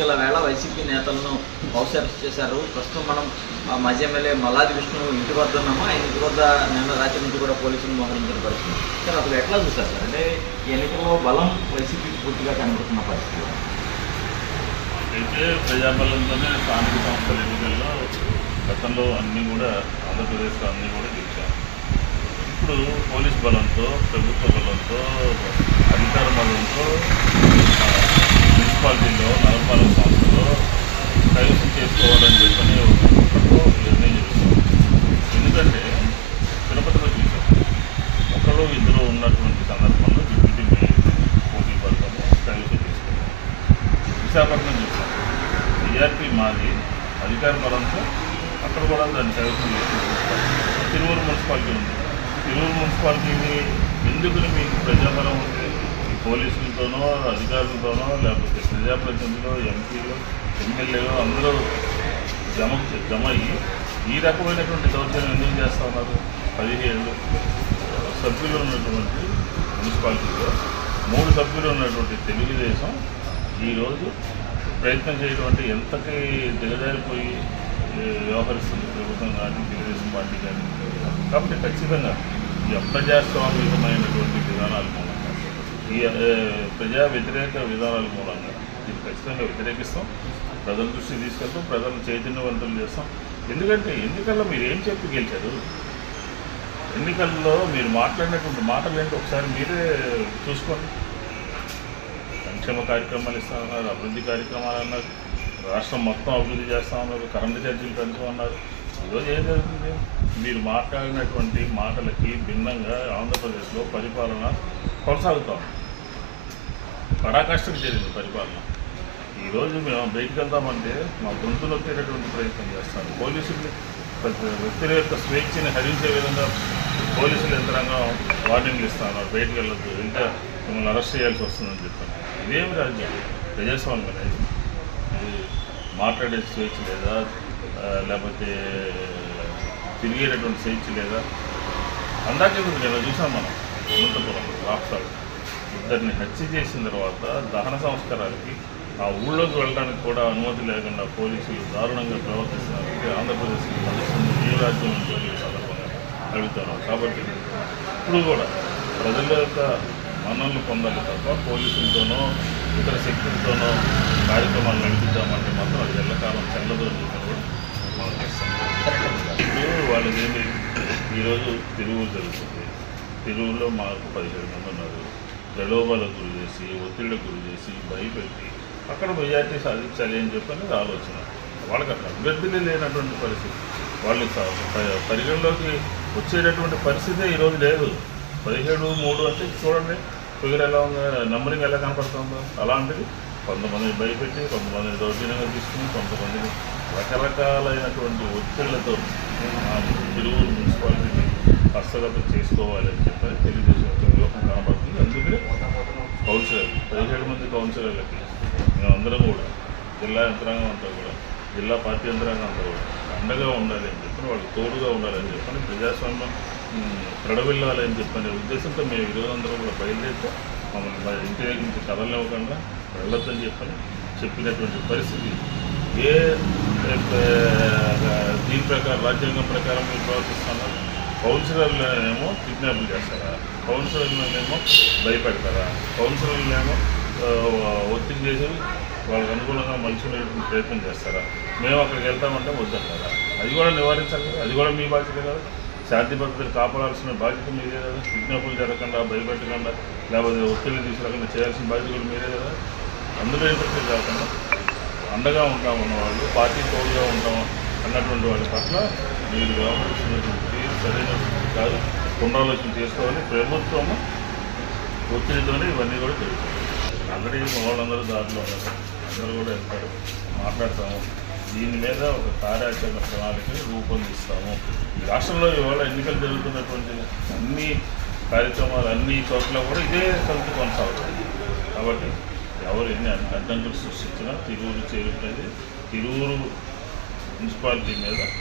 ఎన్నికల వేళ వైసీపీ నేతలను హౌస్ అరెస్ట్ చేశారు. ప్రస్తుతం మనం మాజీ ఎమ్మెల్యే మల్లాది విష్ణు ఇంటి వద్ద ఉన్నాము. ఆయన ఇంటి వద్ద నిన్న రాత్రి నుంచి కూడా పోలీసులు మోహరించిన పరిస్థితి సార్ అసలు ఎట్లా చూస్తారు సార్? అంటే ఎన్నికల్లో బలం వైసీపీ పూర్తిగా కనబడుతున్న పరిస్థితి అయితే ప్రజాబలంతోనే స్థానిక సంస్థల ఎన్నికల్లో గతంలో అన్నీ కూడా ఆంధ్రప్రదేశ్లో అన్నీ కూడా గెలిచాం ఇప్పుడు పోలీస్ బలంతో ప్రభుత్వ బలంతో అధికార బలంతో మున్సిపాలిటీలో నలభై చేసుకోవాలని చెప్పని ఒక నిర్ణయం చేసుకున్నాం ఎందుకంటే తిరుపతిలో చూసాం ఒకరు ఇద్దరు ఉన్నటువంటి సందర్భంలో డిప్యూటీ మేయర్ పోటీ పడతాము కైవసం తీసుకున్నాం విశాఖపట్నం చూసాం టీఆర్పీ మాది అధికార బలంతో అక్కడ కూడా దాన్ని కైవసం చేసుకుంటాం తిరువురు మున్సిపాలిటీ ఉంది. తిరువురు మున్సిపాలిటీని ఎందుకు మీకు ప్రజాబలం ఉంది పోలీసులతోనో అధికారులతోనో లేకపోతే ప్రజాప్రతినిధులు ఎంపీలు ఎమ్మెల్యేలు అందరూ జమ జమ అయ్యి ఈ రకమైనటువంటి దౌర్జన్యం ఎందుకు చేస్తూ ఉన్నారు? పదిహేడు సభ్యులు ఉన్నటువంటి మున్సిపాలిటీలో మూడు సభ్యులు ఉన్నటువంటి తెలుగుదేశం ఈరోజు ప్రయత్నం చేయడం అంటే ఎంతకి దిగజారిపోయి వ్యవహరిస్తుంది ప్రభుత్వం కానీ తెలుగుదేశం పార్టీ కానీ? కాబట్టి ఖచ్చితంగా ఈ అప్రజాస్వామ్యమైనటువంటి విధానాలు మనం ఈ ప్రజా వ్యతిరేక విధానాల మూలంగా దీన్ని ఖచ్చితంగా వ్యతిరేకిస్తాం. ప్రజల దృష్టికి తీసుకెళ్తాం ప్రజలను చైతన్యవంతులు చేస్తాం. ఎందుకంటే ఎన్నికల్లో మీరు ఏం చెప్పి గెలిచారు? ఎన్నికల్లో మీరు మాట్లాడినటువంటి మాటలు ఏంటి ఒకసారి మీరే చూసుకోండి. సంక్షేమ కార్యక్రమాలు ఇస్తామన్నారు అభివృద్ధి కార్యక్రమాలు అన్నారు రాష్ట్రం మొత్తం అభివృద్ధి చేస్తామన్నారు కరెంటు ఛార్జీలు పెంచమన్నారు ఈరోజు ఏం జరుగుతుంది? మీరు మాట్లాడినటువంటి మాటలకి భిన్నంగా ఆంధ్రప్రదేశ్లో పరిపాలన కొనసాగుతాం ఉంది. పరాకాష్ఠకు జరిగింది పరిపాలన. ఈరోజు మేము బయటికి వెళ్దామంటే మా గొంతు నొక్కేటటువంటి ప్రయత్నం చేస్తాను పోలీసులు ప్రతి వ్యక్తుల యొక్క స్వేచ్ఛని హరించే విధంగా పోలీసులు యంత్రాంగం వార్నింగ్లు ఇస్తాను. బయటికి వెళ్ళొద్దు. ఇంకా మిమ్మల్ని అరెస్ట్ చేయాల్సి వస్తుందని చెప్పాను. ఇదేమి రాజ్యం ప్రజాస్వామ్యం అనేది మాట్లాడే స్వేచ్ఛ లేదా లేకపోతే తిరిగేటటువంటి స్వేచ్ఛ లేదా? అందాకే ఉంది కదా చూసాం మనం. అనంతపురం రాష్ట్రాలు ఇద్దరిని హత్య చేసిన తర్వాత దహన సంస్కారాలకి ఆ ఊళ్ళోకి వెళ్ళడానికి కూడా అనుమతి లేకుండా పోలీసులు దారుణంగా ప్రవర్తిస్తున్నారు ఆంధ్రప్రదేశ్కి నడుస్తుంది ఏ రాజ్యం అని సందర్భంగా కాబట్టి ఇప్పుడు కూడా ప్రజల యొక్క మన్నలను పొందాలి తప్ప పోలీసులతోనో ఇతర శక్తులతోనో కార్యక్రమాలు నడిపిద్దామంటే మాత్రం అది ఎల్లకాలం చెల్లదు అని చెప్పి కూడా మనం ఇప్పుడు వాళ్ళది ఏంటి ఈరోజు తిరువురు జరుగుతుంది. తిరువులో మాకు పదిహేడు మంది ఉన్నారు. ప్రలోభాలకు గురి చేసి ఒత్తిళ్ళకు గురి చేసి భయపెట్టి అక్కడ మెజార్టీ సాధించాలి అని చెప్పని ఆలోచన. వాళ్ళకి అక్కడ అభ్యర్థులే లేనటువంటి పరిస్థితి. వాళ్ళు పరిగణలోకి వచ్చేటటువంటి పరిస్థితే ఈరోజు లేదు. పదిహేడు మూడు అంటే చూడండి ఫిగర్ ఎలా ఉంది నెంబరింగ్ ఎలా కనపడుతుందో. అలాంటిది కొంతమందిని భయపెట్టి కొంతమందిని దౌర్జన్యంగా తీసుకుని కొంతమందిని రకరకాలైనటువంటి ఒత్తిళ్ళతో ఆ మున్సిపాలిటీని హస్తగతం చేసుకోవాలి అని చెప్పి తెలుగుదేశం యొక్క వ్యూహం కనబడుతుంది అందుకనే కౌన్సిలర్ పదిహేడు మంది కౌన్సిలర్లకి. అందరం కూడా జిల్లా యంత్రాంగం అంతా కూడా జిల్లా పార్టీ యంత్రాంగం అంతా కూడా అండగా ఉండాలి అని చెప్పని వాళ్ళకి తోడుగా ఉండాలని చెప్పని ప్రజాస్వామ్యం ఉమ్, అని చెప్పనే ఉద్దేశంతో మేము ఈరోజు అందరం కూడా బయలుదేరితే మమ్మల్ని మా ఇంటి దగ్గర నుంచి కదలనివ్వకుండా వెళ్ళొద్దని చెప్పని చెప్పినటువంటి పరిస్థితి. ఏ దీని ప్రకారం రాజ్యాంగం ప్రకారం మీరు ప్రవర్తిస్తున్నారు కౌన్సిలర్లనేమో కిడ్నాపులు చేస్తారా? కౌన్సిలర్లనేమో భయపెడతారా? కౌన్సిలర్లేమో ఒత్తిడి చేసి వాళ్ళకి అనుకూలంగా మలుచుకునేటువంటి ప్రయత్నం చేస్తారా? మేము అక్కడికి వెళ్తామంటే వద్దంటారా? అది కూడా నివారించాలి అది కూడా మీ బాధ్యత కదా? శాంతి భద్రతలు కాపాడాల్సిన బాధ్యత మీదే కదా? కిడ్నాపులు జరగకుండా భయపెట్టకుండా లేకపోతే ఒత్తిడి తీసుకురాకుండా చేయాల్సిన బాధ్యత కూడా మీరే కదా? అందులో ఇంటర్ఫీర్ కాకుండా అండగా ఉంటామన్న అన్నవాళ్ళు పార్టీ తోడుగా ఉంటాం అన్నటువంటి వాళ్ళ పట్ల మీరు వ్యవహరిస్తున్నటువంటి తీరు కాదు. పునరాలోచన చేసుకోవాలి. ప్రభుత్వము ఒత్తిడితోనే ఇవన్నీ కూడా జరుగుతాయి. ఆల్రెడీ మా వాళ్ళందరూ దారిలో ఉన్నారు. అందరూ కూడా వెళ్తారు. మాట్లాడతాము. దీని మీద ఒక కార్యాచరణ ప్రణాళికని రూపొందిస్తాము. ఈ రాష్ట్రంలో ఇవాళ ఎన్నికలు జరుగుతున్నటువంటి అన్ని కార్యక్రమాలు అన్ని చోట్ల కూడా ఇదే కలిసి కొనసాగుతుంది. కాబట్టి ఎవరు ఎన్ని అడ్డంకులు సృష్టించినా తిరువురు చేరుకునేది తిరువురు మున్సిపాలిటీ మీద